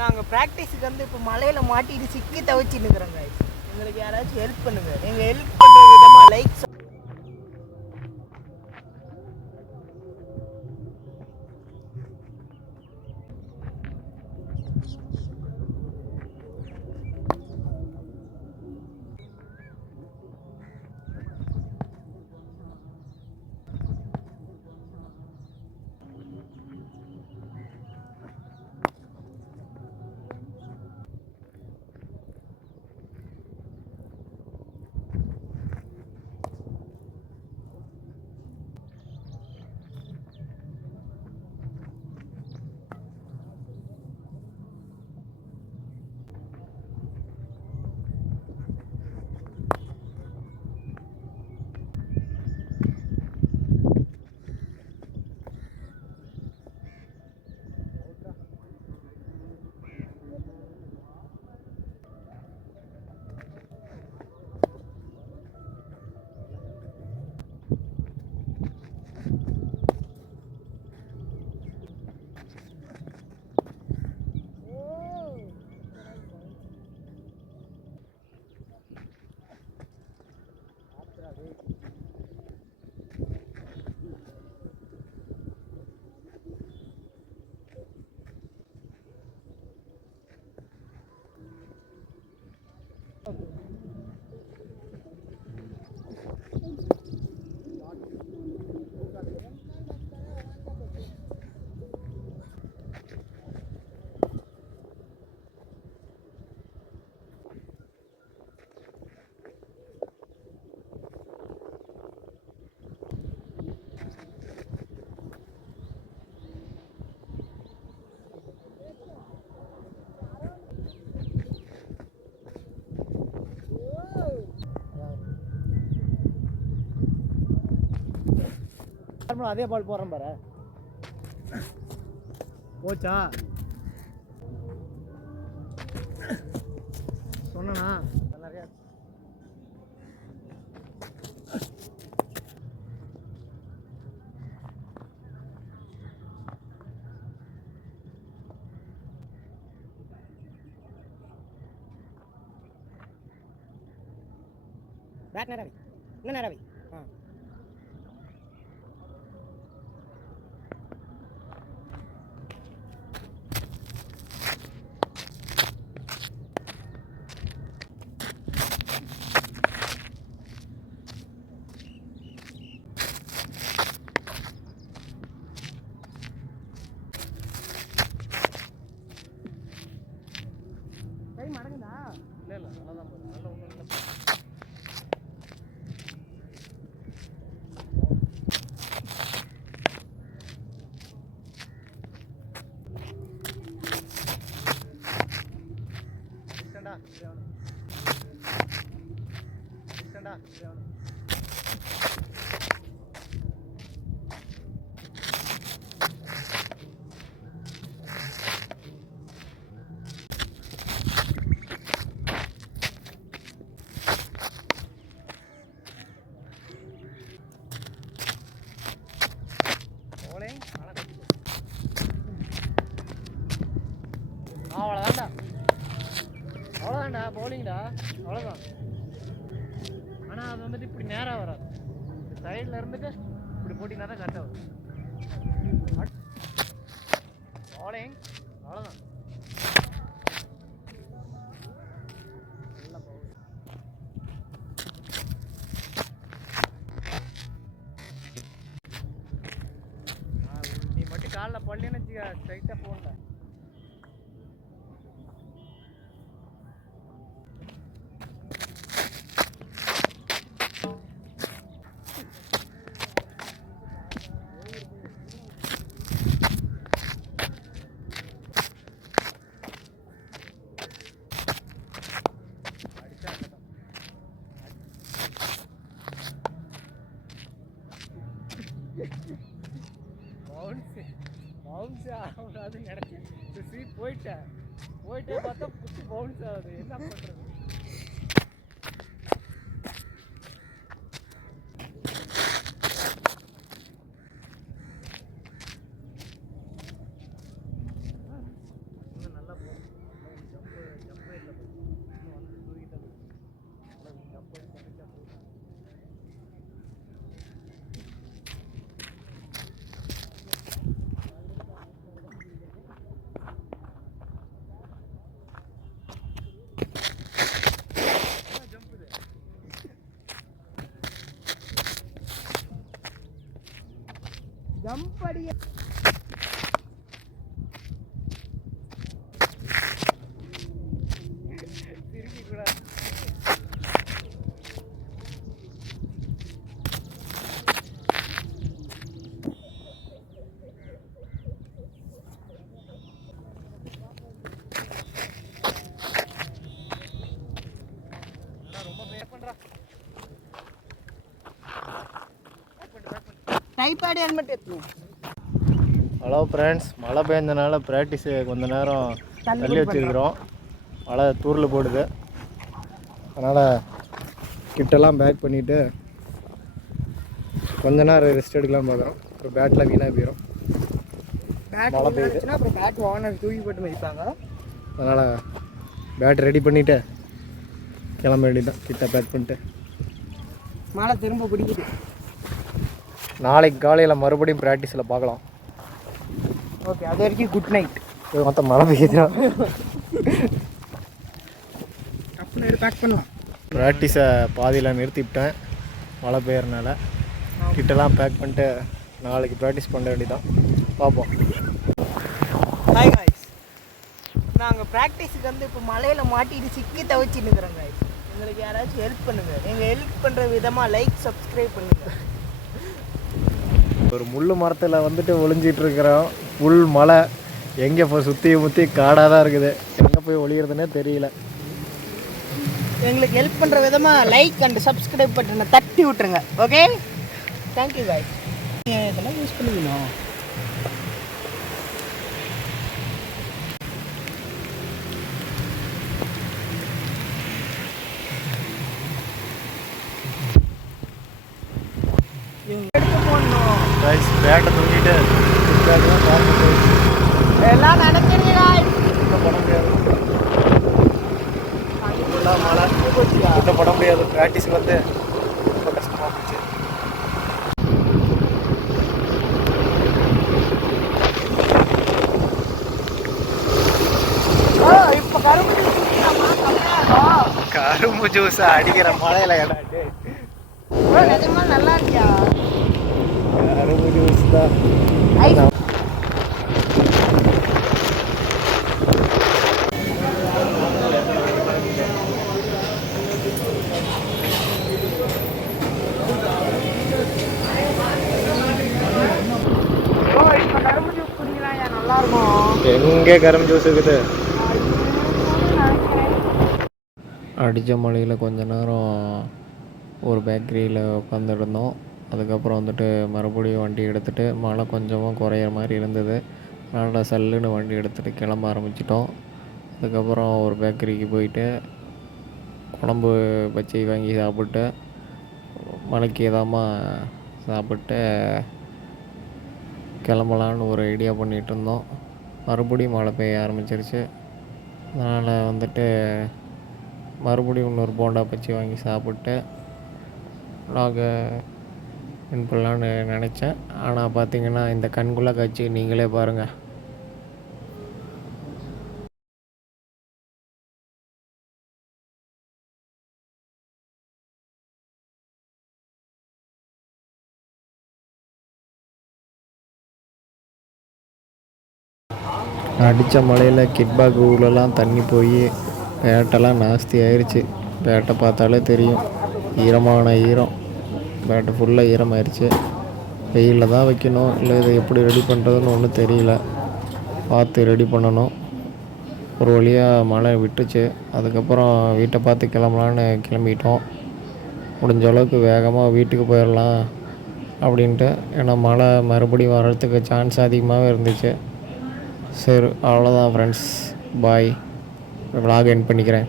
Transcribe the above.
நாங்கள் ப்ராக்டிஸுக்கு வந்து இப்போ மலையில் மாட்டிட்டு சிக்கி தவிச்சுன்னுக்குறோங்க. எங்களுக்கு யாராச்சும் ஹெல்ப் பண்ணுங்கள். நீங்கள் ஹெல்ப் பண்ணுற விதமாக லைக்ஸ் அதே பால் போடுறேன் பாரு. போச்சா சொன்னா நிறையா பேட் நேராவி என்ன நேராவி மடங்குதா? இல்லை இல்லை நல்லா தான் போகுது. நல்ல ஒன்றும் இல்லை. அவ்வளோதான்டா அவ்வளோதான்டா பவுலிங்டா அவ்வளோதான். ஆனால் அது வந்துட்டு இப்படி நேராக வராது. சைடில் இருந்துட்டு இப்படி போட்டிங்கன்னா தான் கரெக்டாக வரும். பவுலிங் அவ்வளோதான். நல்ல பவுலிங். நீ மட்டும் காலில் பள்ளின்னு வச்சுக்க ஸ்ட்ரைட்டாக போகல. பவுன்ஸ் ஆகாது நினைச்சேன். போயிட்டே பார்த்தா புத்து பவுன்ஸ் ஆகுது. என்ன பண்ணுறது? இன்னும் நல்லா போகும். படிய திருப்பி கூட ரொம்ப பேக் பண்றா. டைப்பாடி ஹெல்மெட் எடுத்துணும். ஹலோ ஃப்ரெண்ட்ஸ், மழை பெய்ஞ்சனால ப்ராக்டிஸு கொஞ்ச நேரம் தள்ளி வச்சுருக்குறோம். மழை தூரில் போடுது, அதனால் கிட்டெல்லாம் பேக் பண்ணிவிட்டு கொஞ்ச நேரம் ரெஸ்ட் எடுக்கலாம்னு பார்க்குறோம். அப்புறம் பேட்லாம் வீணாக போயிடும். மழை பெய்யுதுன்னா அப்புறம் பேட் வாங்கினது தூக்கி போட்டு மதிப்பாங்க. அதனால் பேட் ரெடி பண்ணிவிட்டு கிளம்ப வேண்டியதான். கிட்ட பேக் பண்ணிட்டு மழை திரும்ப பிடிக்குது. நாளைக்கு காலையில் மறுபடியும் ப்ராக்டிஸில் பார்க்கலாம். ஓகே, அது வரைக்கும் குட் நைட். மொத்தம் மழை பெய்யுதுன்னா டப்புன்னு பேக் பண்ணலாம். ப்ராக்டிஸை பாதியில் நிறுத்திவிட்டேன் மழை பெய்யறனால. கிட்டெல்லாம் பேக் பண்ணிட்டு நாளைக்கு ப்ராக்டிஸ் பண்ண வேண்டியதான். பார்ப்போம். ஹாய் காய்ஸ், நாங்கள் ப்ராக்டிஸுக்கு வந்து இப்போ மலையில் மாட்டிட்டு சிக்கி தவிச்சின்னு இருக்கிறோம் காய்ஸ். எங்களுக்கு யாராச்சும் ஹெல்ப் பண்ணுங்கள். நீங்கள் ஹெல்ப் பண்ணுற விதமாக லைக் சப்ஸ்கிரைப் பண்ணுங்கள். ஒரு முள் மரத்தில் வந்துட்டு ஒளிஞ்சிட்டு இருக்கிறோம். புல் மலை எங்கே இப்போ சுற்றி முற்றி காடாக தான் இருக்குது. எங்கே போய் ஒளிகிறதுனே தெரியல. எங்களுக்கு ஹெல்ப் பண்ணுற விதமாக லைக் அண்ட் சப்ஸ்கிரைப் பட்டனை தட்டி விட்டுருங்க. Okay, thank you guys. இதெல்லாம் யூஸ் பண்ணிக்கணும். எடுத்து போடணும். பேட்டை தூங்கிட்டு எல்லாம் நினைக்கிறீங்க காய்ஸ். பண்ண முடியாது. மழை கிட்ட பண்ண முடியாது. ப்ராக்டிஸ் வந்து ரொம்ப கஷ்டமாக போச்சு. இப்போ கரும்பு ஜூஸ் அடிக்கிற மழையில ஏடாட்டு நிஜமா நல்லா இருக்கியா? கரும்பு ஜூஸ் தான். இப்போ கரும்பு ஜூஸ் குடிக்கலாம், நல்லா இருக்கும். எங்கே கரும்பு ஜூஸ் இருக்குது? அடித்த மழையில் கொஞ்ச நேரம் ஒரு பேக்கரியில் உட்காந்துருந்தோம். அதுக்கப்புறம் வந்துட்டு மறுபடியும் வண்டி எடுத்துகிட்டு மழை கொஞ்சமாக குறையிற மாதிரி இருந்தது. அதனால் சல்லுன்னு வண்டி எடுத்துகிட்டு கிளம்ப ஆரம்பிச்சிட்டோம். அதுக்கப்புறம் ஒரு பேக்கரிக்கு போயிட்டு குழம்பு பச்சி வாங்கி சாப்பிட்டு மழைக்கு எதாமல் சாப்பிட்டு கிளம்பலான்னு ஒரு ஐடியா பண்ணிகிட்டு இருந்தோம். மறுபடியும் மழை பெய்ய ஆரம்பிச்சிருச்சு. அதனால் வந்துட்டு மறுபடியும் இன்னொரு போண்டா பச்சி வாங்கி சாப்பிட்டு நாங்கள் வின் பண்ணலான்னு நினச்சேன். ஆனால் பார்த்தீங்கன்னா இந்த கண்குள்ளே காட்சி நீங்களே பாருங்கள். அடித்த மழையில் கிட்பாக் ஊர்லலாம் தண்ணி போய் பேட்டெல்லாம் நாஸ்தி ஆயிடுச்சு. பேட்டை பார்த்தாலே தெரியும், ஈரமான ஈரம். பேட்டை ஃபுல்லாக ஈரமாயிருச்சு. வெயிலில் தான் வைக்கணும், இல்லை இதை எப்படி ரெடி பண்ணுறதுன்னு ஒன்றும் தெரியல. பார்த்து ரெடி பண்ணணும். ஒரு வழியாக மழை விட்டுச்சு. அதுக்கப்புறம் வீட்டை பார்த்து கிளம்பலான்னு கிளம்பிட்டோம். முடிஞ்ச அளவுக்கு வேகமாக வீட்டுக்கு போயிடலாம் அப்படின்ட்டு. ஏன்னா மழை மறுபடியும் வர்றதுக்கு சான்ஸ் அதிகமாகவே இருந்துச்சு. சரி, அவ்வளோதான் ஃப்ரெண்ட்ஸ், பாய். விலாக் எண்ட் பண்ணிக்கிறேன்.